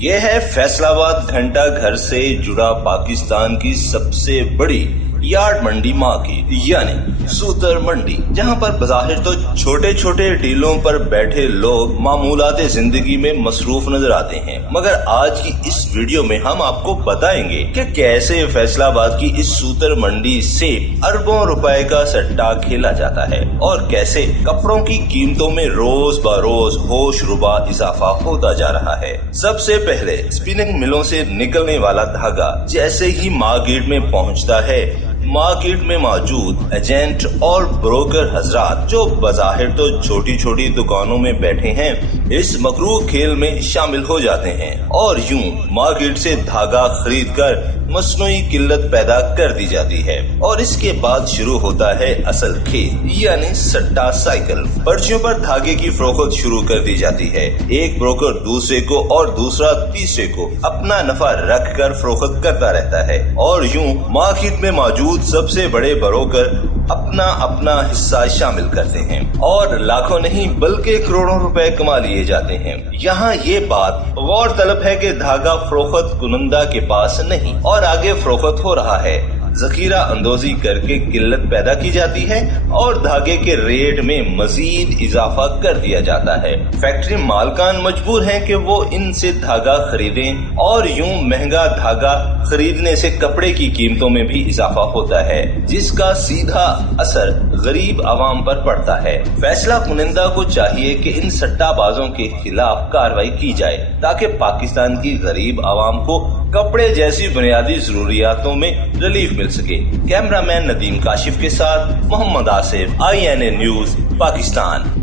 یہ ہے فیصل آباد گھنٹہ گھر سے جڑا پاکستان کی سب سے بڑی یارڈ منڈی مارکیٹ یعنی سوتر منڈی، جہاں پر بظاہر تو چھوٹے چھوٹے ڈیلوں پر بیٹھے لوگ معمولات زندگی میں مصروف نظر آتے ہیں، مگر آج کی اس ویڈیو میں ہم آپ کو بتائیں گے کہ کیسے فیصل آباد کی اس سوتر منڈی سے اربوں روپے کا سٹا کھیلا جاتا ہے اور کیسے کپڑوں کی قیمتوں میں روز بروز ہوش ربا اضافہ ہوتا جا رہا ہے۔ سب سے پہلے اسپننگ ملوں سے نکلنے والا دھاگا جیسے ہی مارکیٹ میں پہنچتا ہے، مارکیٹ میں موجود ایجنٹ اور بروکر حضرات جو بظاہر تو چھوٹی چھوٹی دکانوں میں بیٹھے ہیں، اس مکروہ کھیل میں شامل ہو جاتے ہیں اور یوں مارکیٹ سے دھاگا خرید کر مصنوعی قلت پیدا کر دی جاتی ہے اور اس کے بعد شروع ہوتا ہے اصل کھیل یعنی سٹا سائیکل۔ پرچیوں پر دھاگے کی فروخت شروع کر دی جاتی ہے، ایک بروکر دوسرے کو اور دوسرا تیسرے کو اپنا نفع رکھ کر فروخت کرتا رہتا ہے اور یوں مارکیٹ میں موجود سب سے بڑے بروکر اپنا اپنا حصہ شامل کرتے ہیں اور لاکھوں نہیں بلکہ کروڑوں روپے کما لیے جاتے ہیں۔ یہاں یہ بات غور طلب ہے کہ دھاگا فروخت کنندہ کے پاس نہیں اور آگے فروخت ہو رہا ہے، ذخیرہ اندوزی کر کے قلت پیدا کی جاتی ہے اور دھاگے کے ریٹ میں مزید اضافہ کر دیا جاتا ہے۔ فیکٹری مالکان مجبور ہیں کہ وہ ان سے دھاگا خریدیں اور یوں مہنگا دھاگا خریدنے سے کپڑے کی قیمتوں میں بھی اضافہ ہوتا ہے، جس کا سیدھا اثر غریب عوام پر پڑتا ہے۔ فیصلہ کنندہ کو چاہیے کہ ان سٹا بازوں کے خلاف کارروائی کی جائے تاکہ پاکستان کی غریب عوام کو کپڑے جیسی بنیادی ضروریاتوں میں ریلیف مل سکے۔ کیمرہ مین ندیم کاشف کے ساتھ محمد آصف، INA نیوز، پاکستان۔